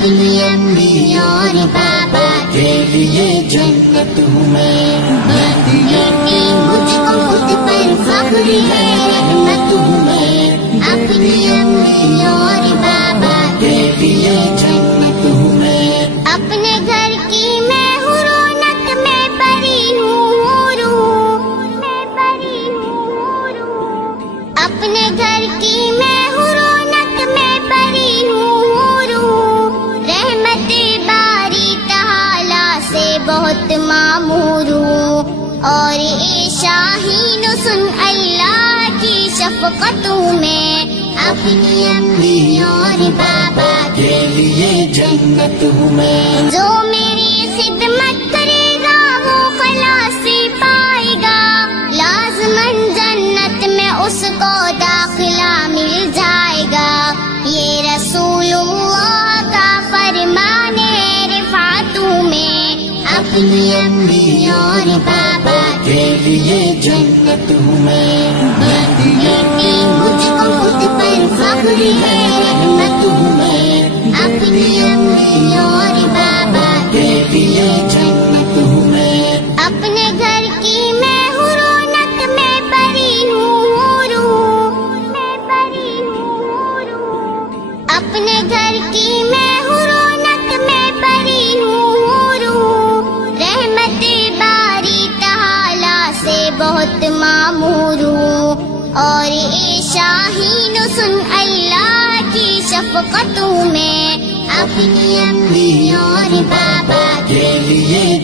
اپنی امی اور بابا کے لیے جنت ہوں میں مجھ کو خود پر فخر ہے رحمت ہوں میں اپنی امی اور بابا کے لیے جنت ہوں میں اپنے گھر کی میں ہوں رونق میں پری ہوں اپنے گھر کی میں ہوں رونق میں پری ہوں رحمت باری تعالی سے بہت مامور ہوں اور اے شاہین سن اللہ کی شفقتوں میں اپنی امی اور بابا کے لیے جنت ہوں میں جو میری خدمت کرے گا وہ خلاصی پائے گا لازماً جنت میں اس کو داخلہ مل جائے گا یہ رسول اللہ کا فرمان ہے رفعتوں میں اپنی امی اور بابا کے لیے جنت ہوں میں مجھ کو خود پر فخر ہے رحمت ہوں میں اپنی امی اور بابا کے لیے جنت ہوں میں اپنے گھر کی میں ہوں رونق میں پری ہوں اپنے گھر کی میں ہوں رونق میں پری ہوں رحمت باری تعالی سے بہت مامور ہوں اور اے شاہین سن اللہ کی شفقتوں میں اپنی امی اور بابا کے لیے